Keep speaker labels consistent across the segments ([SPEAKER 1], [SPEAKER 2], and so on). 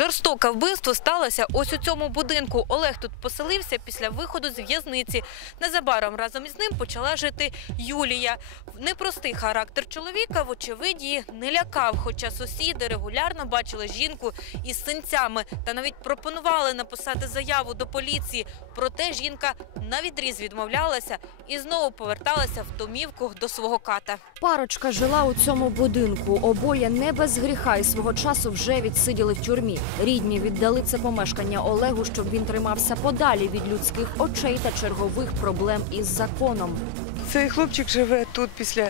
[SPEAKER 1] Жорстоке вбивство сталося ось у цьому будинку. Олег тут поселився після виходу з в'язниці. Незабаром разом із ним почала жити Юлія. Непростий характер чоловіка, вочевидь, не лякав, хоча сусіди регулярно бачили жінку із синцями та навіть пропонували написати заяву до поліції. Проте жінка навідріз відмовлялася і знову поверталася в домівку до свого ката.
[SPEAKER 2] Парочка жила у цьому будинку. Обоє не без гріха і свого часу вже відсиділи в тюрмі. Рідні віддали це помешкання Олегу, щоб він тримався подалі від людських очей та чергових проблем із законом.
[SPEAKER 3] Цей хлопчик живе тут після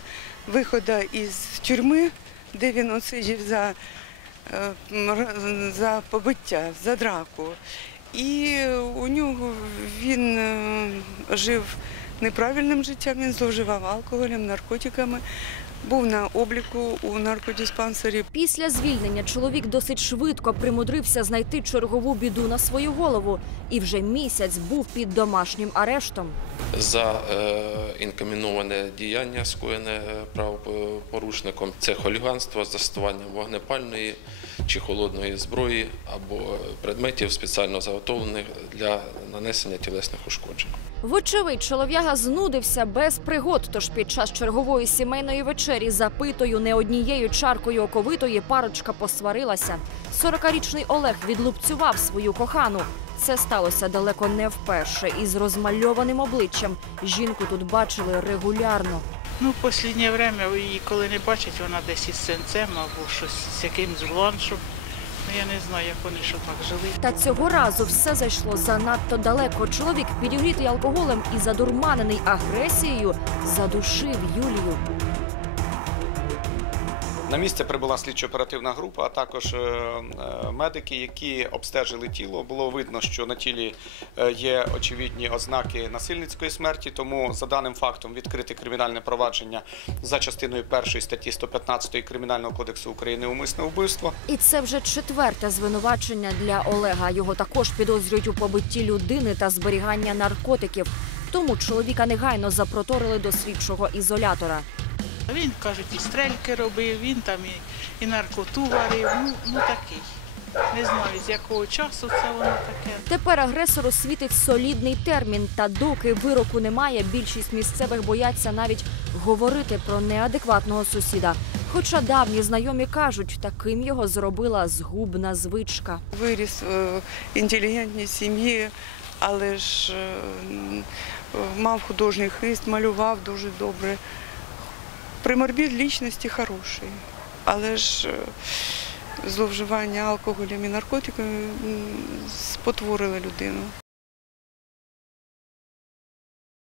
[SPEAKER 3] виходу із тюрми, де він отсидів за, е, за побиття, за драку. І у нього він е, жив неправильним життям, він зловживав алкоголем, наркотиками, був на обліку у наркодиспансері.
[SPEAKER 2] Після звільнення чоловік досить швидко примудрився знайти чергову біду на свою голову і вже місяць був під домашнім арештом.
[SPEAKER 4] за е, інкриміноване діяння, скоєне е, правопорушником. Це хуліганство з застосуванням вогнепальної чи холодної зброї або предметів спеціально заготовлених для нанесення тілесних ушкоджень.
[SPEAKER 2] Вочевидь, чолов'яга знудився без пригод. Тож під час чергової сімейної вечері запитою не однією чаркою оковитої парочка посварилася. 40-річний Олег відлупцював свою кохану. Це сталося далеко не вперше. Із розмальованим обличчям жінку тут бачили регулярно.
[SPEAKER 5] Ну, в останнє время її коли не бачать, вона десь із синцем або щось з якимсь бланшем. Ну, я не знаю, як вони що так жили.
[SPEAKER 2] Та цього разу все зайшло занадто далеко. Чоловік, підігрітий алкоголем і задурманений агресією, задушив Юлію.
[SPEAKER 6] На місце прибула слідчо-оперативна група, а також е, е, медики, які обстежили тіло. Було видно, що на тілі е, є очевидні ознаки насильницької смерті. Тому за даним фактом відкрите кримінальне провадження за частиною першої статті 115 Кримінального кодексу України умисне вбивство.
[SPEAKER 2] І це вже четверте звинувачення для Олега. Його також підозрюють у побитті людини та зберігання наркотиків. Тому чоловіка негайно запроторили до слідчого ізолятора.
[SPEAKER 5] Він, кажуть, і стрельки робив, він там і, і наркоту варив. Ну, ну такий. Не знаю, з якого часу це воно таке.
[SPEAKER 2] Тепер агресору світить солідний термін. Та доки вироку немає, більшість місцевих бояться навіть говорити про неадекватного сусіда. Хоча давні знайомі кажуть, таким його зробила згубна звичка.
[SPEAKER 3] Виріс в інтелігентній сім'ї, але ж е, мав художній хист, малював дуже добре. Приморбід лічності хороший, але ж е, зловживання алкоголем і наркотиками спотворило людину.